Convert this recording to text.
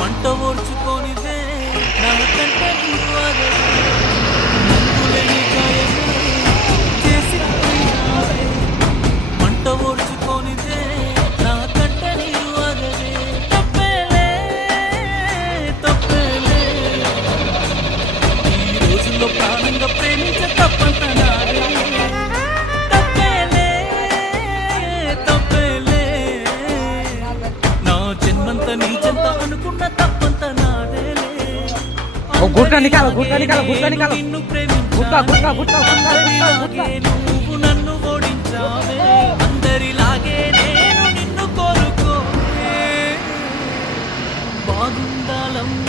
మంట ఓర్చుకోనిదే నా కంట మందులేని గాయమే చేసి పోయినావే. మంట ఓర్చుకోనిదే నా కంట నీరు అగదే. తప్పేలే తప్పేలే ఈ రోజుల్లో ప్రాణంగా ప్రేమించ తప్పంత నాదే. తప్పేలే తప్పేలే నా జన్మంత నీ జంత అనుకున్న తప్పంత నాదేలే. గుట్ట నికాల నిన్ను ప్రేమించాలే నువ్వు నన్ను ఓడించావే. అందరిలాగే నేను నిన్ను కోరుకోనే. బాగుండాలమ్మ